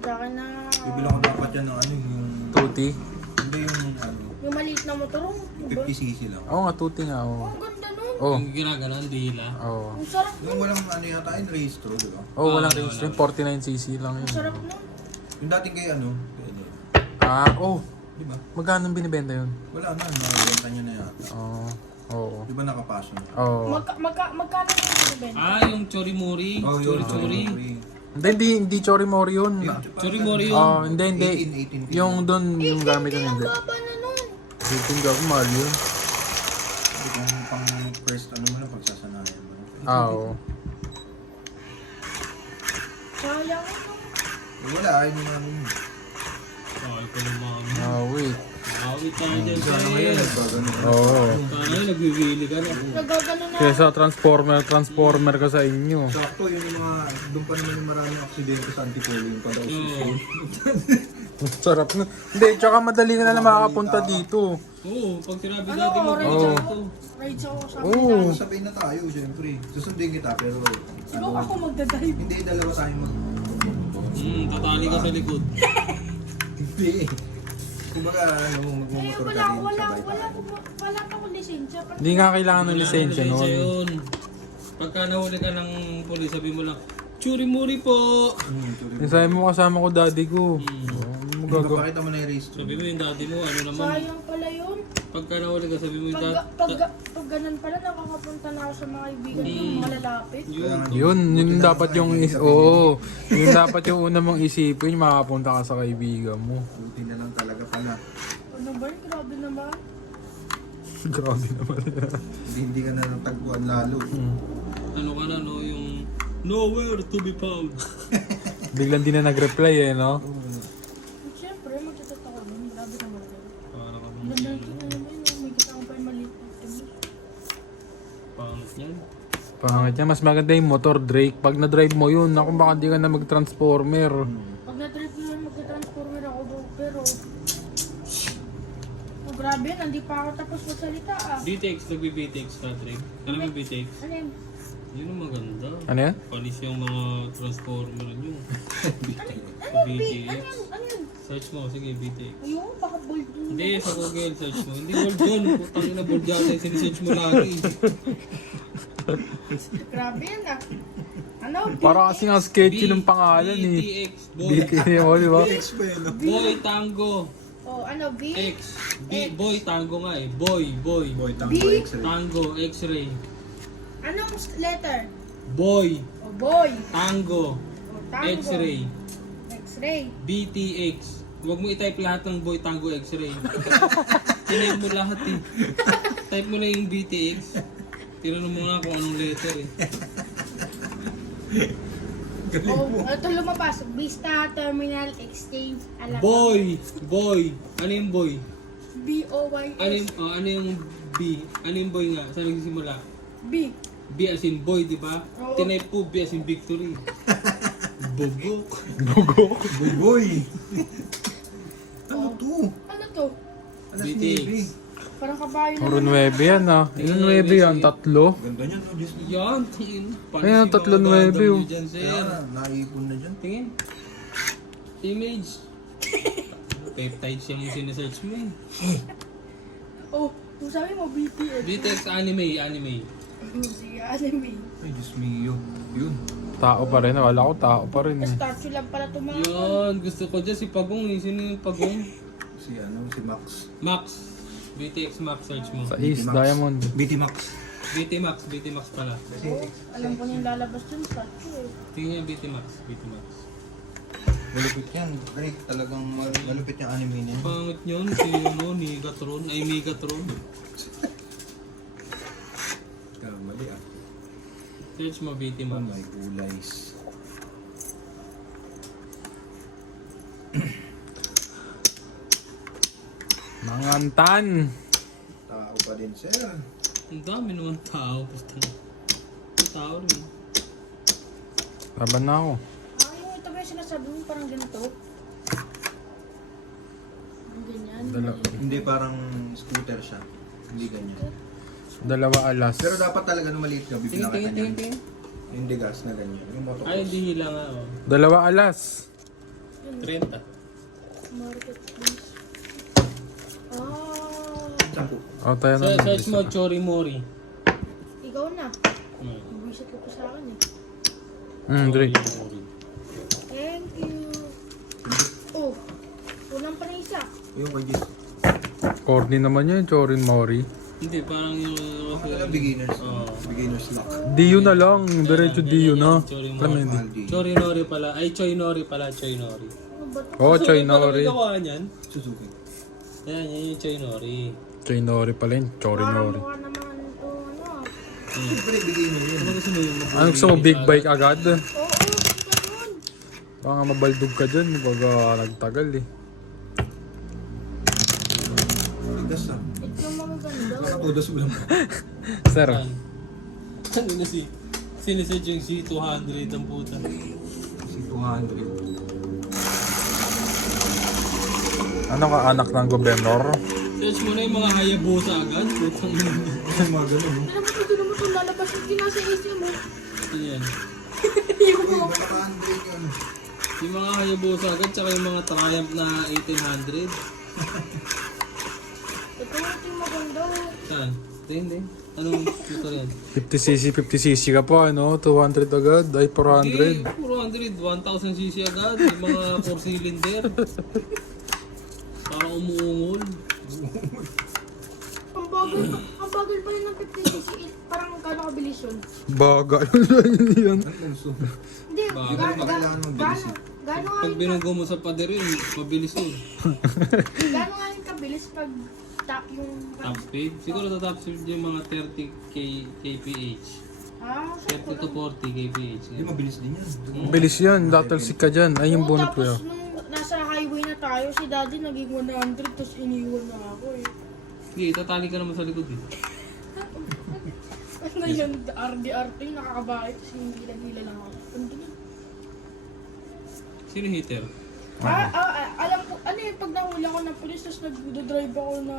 Sa akin na. Bibilang ko dapat yan ng ano yung... Tuti? Hindi yung ano... Yung maliit na motor. Oh, diba? 50cc lang. Oo nga, tuti nga. Oo. Ang ganda nun. Oh. Yung ginaganon, dila. Oo. Ang sarap. Yung walang ano yata yung registro, di ba? Oh, walang wala, register. 49cc lang Ang yun. sarap nun. Yung dating kay ano, pwede. Ah, oh. Di ba? Magkano binibenta yun? Wala na, nakabenta nyo na yata. Oo. Oo. Di ba nakapasok na? Oo. Magkano yung binibenta? Ah, yung chori-mori. Oh, yun. Chori-chori. Hindi chori-mori yun. Chori-mori yun. Ah, hindi. 18. Yung doon, yung gamit yun, Ang hindi. baba na nun. Hindi ako mahal yun. Kung pang first ano mo lang pagsasanayan mo. Ah, oo. Sayang ito. Wala, ayun yung namin. Ay, ko naman. Ah, wait. Awit tayo dyan, Sana ngayon, sir. nagbagano. Oo. Paano yun, nagwiwili ka na. Nagagano na. Kesa transformer ka sa inyo. Sakto, yun yung mga, doon pa naman yung maraming aksidente sa Antipolo, yung padaw sa Oo. Sarap na. Hindi, tsaka madali ka na lang makakapunta dito. Oo, pag sinabi Ano, natin mo, orange Oo. ako. Rides ako sa Oo. Sabay na tayo, syempre. Susundin kita, pero... Sino ako magdadive? Hindi, dalawa tayo mag... tatali ka sa likod. Hindi. Kumbaga, ano, magmumotor ka din, sabay tayo. Wala pa akong lisensya. Hindi nga kailangan ng Wala lisensya nang lisensya noon. yun. Pagka nahuli ka ng pulis, sabi mo lang, churi-muri po. Yung sabi mo kasama ko daddy ko. Hindi, Magaga. papakita mo na yung race Sabi mo yung daddy mo, ano naman. Sayang pala yun. Pagka nahuli ka, sabi mo yung Pag ganun pala, nakakapunta na ako sa mga kaibigan yung malalapit. Yun dapat yung oo. Yun dapat yung una mong isipin, makapunta ka sa kaibigan mo. Buti na lang talaga pala. Ano ba yun? Grabe naman. Grabe naman. Hindi ka na natagpuan lalo. Ano ka na, no? Yung nowhere to be found. Biglang di na nag-reply eh, no? Siyempre, magtatawa nun. Grabe naman yun. Para ka bang Ganda ito na naman yun. May kasama pa yung maliit na ito. pangit yan. Pangit niya, mas maganda yung motor, Drake. Pag na-drive mo yun, ako baka di ka na mag-transformer. Pag na-trip mo yun, magka-transformer ako doon. Pero, oh, grabe yun. Hindi pa ako tapos magsalita ah. BTX, nagbi-BTX ka, Drake. Alam mo yung BTX? Ano yun? Yun ang maganda. Ano yan? Panis yung mga transformer nyo. Ano BTX. yun? Search mo, sige, BTX. Ayun, baka bold yun. Hindi, sa Google search mo. Hindi bold yun. Putang na bold yata yung sinesearch mo lagi. Grabe yan ah. Ano? Para kasi nga sketchy ng pangalan eh. BTX, boy. BK mo, di ba? Boy Tango. Oh, ano? B? X. Boy Tango nga eh. Boy. Boy, tango B? X-ray. Tango, X-ray. Anong letter? Boy. Oh, boy. Tango. Oh, tango. X-ray. X-ray. BTX. Huwag mo i-type lahat ng Boy Tango X-ray. Tinay mo lahat eh. Type mo na yung BTX. Tinanong mo nga kung anong letter eh. Oh, ito lumabas. Vista Terminal Exchange. Boy. Boy. Ano yung boy? B-O-Y-S. Ano yung B? Ano yung boy nga? Saan nagsisimula? B. B as in boy, di ba? Oo. Tinay po B as in victory. Bugok. Buboy! Ano to? Ano to? Alas BTX. 9. Parang kabayo Puro naman. 9 yan ah. Ilan 9 yan? Tatlo? Ganda niyan, no? Diyos. Yan, tingin. Ayan, tatlo na may view. Dyan, Kaya sir. na, naipon na dyan. Tingin. Image. Peptides yung sinesearch mo eh. Oh, kung sabi mo BTS. BTX anime. Sige, anime. Ay, Diyos mio. Yun. Tao pa rin. Wala ko tao pa rin eh. Statue lang pala ito mga. Yan, gusto ko dyan si Pagong eh. Sino yung Pagong? Si Max. Max. BTX Max search mo. Sa East Diamond. BT Max. BT Max pala. Oh, alam ko yung lalabas dun, statue eh. Tingnan yung BT Max. Malupit yan. Ay, talagang malupit yung anime niya. Pangit yun, si Megatron. Ay, Megatron. Mali ah. Search mo BT Oh Max. my gulays. Mangantan. Tao pa din, sir. Ang dami naman tao. Basta tao rin. Laban na ako. Yung ito ba yung sinasabi mo parang ganito? Ang ganyan. Hindi, parang scooter siya. Hindi ganyan. Dalawa alas. Pero dapat talaga nung maliit ka, bibilang ka niyan. Tingin. Hindi gas na ganyan. Yung motocross. Ay, hindi hila nga. Oh. Dalawa alas. 30. Marketplace. Ah, Sampu. O tayo na. Search mo Chori Mori. ikaw na. Hmm. Buwisit ko pa sa akin eh. Drake. Mori. Thank you. Oh, kulang pa na isa. Yung kay Jis. Corny naman yun, Chorin Mori. Hindi, parang yung... Beginners. Oo. Beginners luck. Diyo na lang. Diretso Diyo na. Chori Alam mo Mori. yun. Mahal Chori Nori pala. Ay, Choi Nori pala. Choi Nori. Ano ba ito? Oh, Choy Paano Nori. gawa niyan? Suzuki. Yan yung Choi Nori. Choy Nori pala yun. Chorin Parang Nori. mukha naman ito, ano. Siyempre, beginner yun. Ano gusto mo yung Ano gusto mo? Big bike agad? Oo, ganun. Baka mabaldog ka dyan. Baga nagtagal eh. Gas ah. Ito yung mga ganda. Parang todos mo lang. Sir, Ano na si... Sinesearch yung C200 ang puta. Si 200. ano ka anak ng gobernador? Search mo na yung mga Hayabusa agad. Putang ina. Ay, mga ganun, no? Alam mo, ito naman ito lalabas yung ginasa isip mo. Ano yan? Yung Uy, mga baka 100 yun. Yung mga Hayabusa agad, tsaka yung mga Triumph na 1800. ito yung maganda. Saan? Hindi. Anong shooter yan? 50cc ka pa, ano? 200 agad? Ay, 400. 400, 1000cc agad. Yung mga 4-cylinder. Parang umuungol. Ang bagal pa yun ng 50cc. Parang gano'ng kabilis yun. Bagal. yan. Ang uso. Hindi, Bagal, kailangan mong bilisin. gano'n Pag binunggo mo sa pader yun, mabilis yun. nga yung kabilis pag top yung... Top speed? Siguro sa top speed yung mga 30 kph. 30 to 40 kph. Hindi, mabilis din yan. Bilis yun, datalsik ka dyan. Ay, yung bonnet ko Tapos yun. nung nasa highway na tayo, si daddy naging 100, tapos iniwan na ako eh. Sige, tatali ka naman sa likod eh. Ano yun, RDRT, nakakabait, kasi hindi nagila lang ako. Ano yun? Sino hitter? Alam ko, ano yung pag nahuli ako ng pulis, tapos nag-drive ako na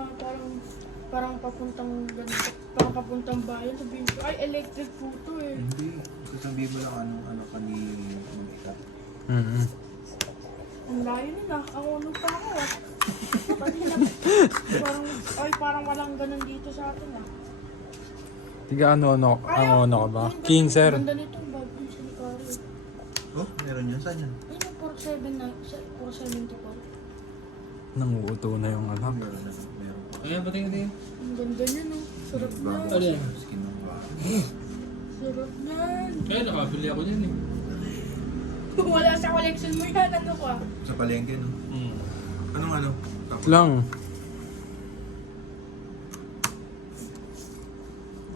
parang papuntang ganito, parang papuntang bayan, sabihin ko, ay, electric po to eh. Hindi. Sasabihin mo lang ano ka ni Ikat. Ang layo nila, ang ulo pa ako ah. Kanina, parang walang ganun dito sa atin ah. Tiga ano ka ba? King, sir. Ganda nito, bag yung sinikari. Oh, meron yan. Saan yan? Ayun yung 474. Nanguuto na yung anak. Meron na. Meron. Kaya ba tingin? Ang ganda niya no, sarap na. Ano yan? Skin ng bahay. Sarap na. Kaya nakabili ako dyan eh. Wala sa collection mo yan, ano ka? Sa palengke, no? Anong ano? Tapos, Lang.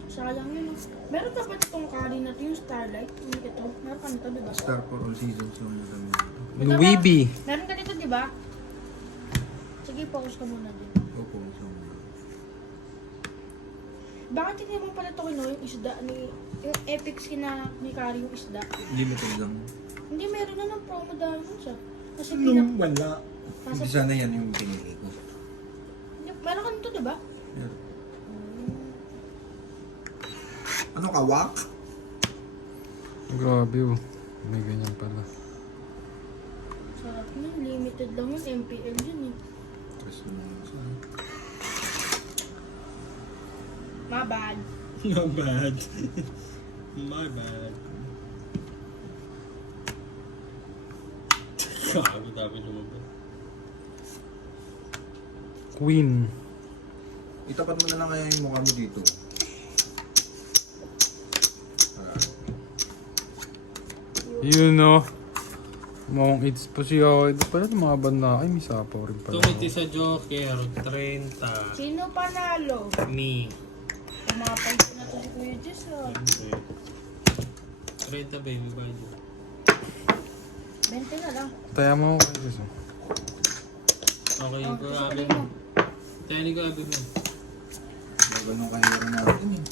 Sayang yun. No? Meron ka ba itong curry na ito, yung Starlight? Yung ito? Meron ka nito, diba? Star for all seasons yung dami. Louis V. Meron ka dito, diba? Sige, focus ka muna din. Opo. So, Bakit hindi mo pala ito kinuha yung isda ni... Yung epic skin na ni Curry yung isda? limited lang. Hindi, meron na ng promo dahil nun siya. Kasi Wala. Kasi, Hindi sana yan yung pinili ko. meron ka nito, diba? Meron. Ano ka, wak? Grabe oh. May ganyan pala. Sarap nun, limited lang yun, MPL yun eh. Press mo lang sa... My bad. My bad. My bad. Kago dapat lumabas. Queen. Itapat mo na lang kaya yung mukha mo dito. Yun no. Mong it's po siya. Ito pala itong mga banda. Ay, may sapaw rin pala. Tumiti sa Joker, 30. Sino panalo? Me. Yung mga paisa na to si Kuya Jess ah. 30 baby body. 20 na lang. Taya mo ako kayo gusto. Okay, Oh, ko gusto abi ko mo. Tiny ko abi mo. Ganun kahirap natin eh.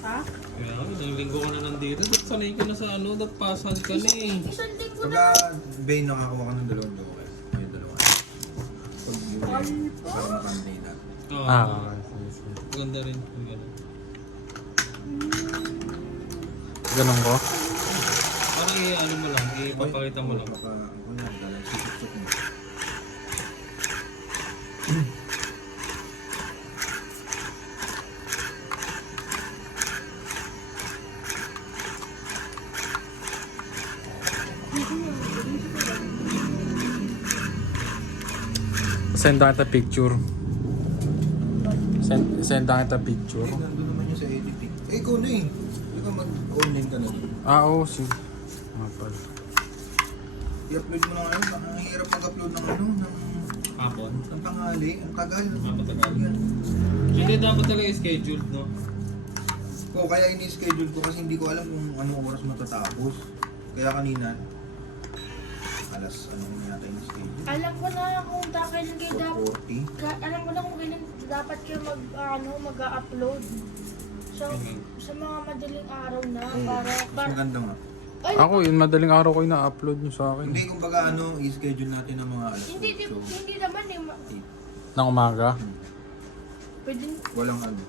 Ha? Kaya ako, ilang linggo ko na nandito. Dapat sanay ka na sa ano, dapasan ka na eh. Isang linggo Pagka, na. Bane, nakakuha ka ng dalawang joker. May dalawa. Pag yun, parang makantay na. Oo. Sige, sige. Ganda rin. Ganda. Ganun ko? Parang ano mo lang, ipapakita mo lang. Baka, ako yan, dalang sisip-sip mo. Send lang kita picture. Send lang kita picture. Eh, nandun naman yun sa editing. Eh, ikaw na eh. Hindi ka mag-online ka na. Oo, sige. Pala. I-upload mo na ngayon. Baka ang hirap mag-upload ng ano, Hapon. ng tanghali. Ang tagal. Matagal. Yan. Hindi dapat talaga scheduled, no? Oo, kaya ini-schedule ko kasi hindi ko alam kung anong oras matatapos. Kaya kanina, alas ano na yata yung schedule. Alam ko na kung kailan kayo dapat. 4:40. Alam ko na kung kailan dapat kayo mag-upload. So, sa mga madaling araw na, Mas maganda nga. ay, Ako, yun madaling araw ko yung na-upload nyo sa akin. Hindi, kumbaga ano, i-schedule natin ng mga alas 8. hindi naman eh. Nang umaga? Pwede, Walang ano,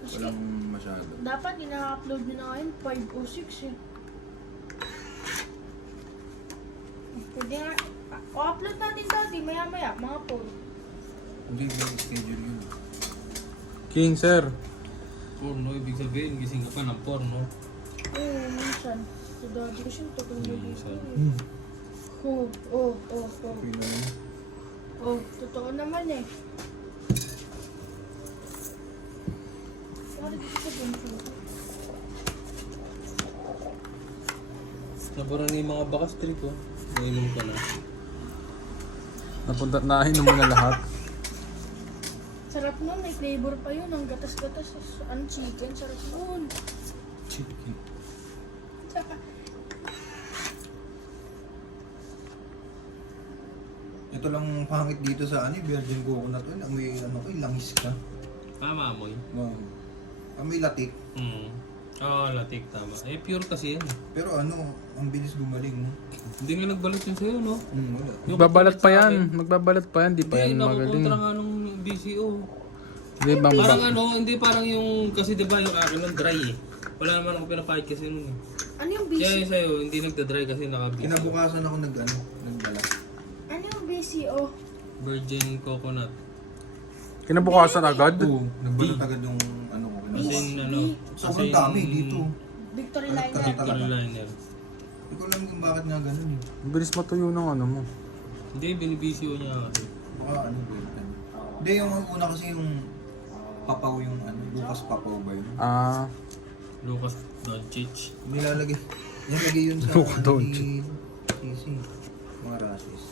walang masyado. dapat ina-upload nyo na ngayon 5 o 6 eh. Pwede nga, o-upload natin dati, maya-maya, mga 4. Hindi, may schedule yun. King, sir. Porno, ibig sabihin, gising ka pa ng porno. Oo, minsan. Sa daddy ko siya, tutulog dito Minsan. eh. Oh. Okay na yun. Oh, totoo naman eh. Sorry, dito sa bunso. Naburan na yung mga bakas trip, oh. Nainom ka na. Nainom mo na lahat. Sarap nun, may flavor pa yun. Ang gatas-gatas. Ano, chicken, sarap nun. Chicken. Ito lang pangit dito sa virgin coconut oil. Amoy langis ka. Tama amoy. Amoy latik. Latik tama. Eh, pure kasi yan. Pero ang bilis gumaling. No? Hindi nga nagbalat yun sa'yo, no? Wala. Magbabalat pa yan. Magbabalat pa yan. Di pa Hindi, yan magaling. nakukontra nga nung BCO. Di ba Parang hindi parang yung, kasi diba yung akin nun dry eh. Wala naman ako pinapahit kasi nun eh. Ano yung Kaya BCO? yung sa'yo, hindi nagda-dry kasi naka-BCO. Kinabukasan ako nagdala. Ano yung BCO? Virgin coconut. Kinabukasan agad? Oo, nagbalot agad yung ko. As in, Sobrang dami dito. Victory Ano, Liner. Victory Liner. Hindi ko alam kung bakit nga ganun eh. Bilis matuyo ng ano mo. Hindi, binibisyo niya kasi. Baka ba yun? Hindi, yung una kasi yung papaw yung Lucas Papaw ba yun? Lucas Doncic. Nilalagay yun sa Luka Doncic. ni Sisi. Mga rashes.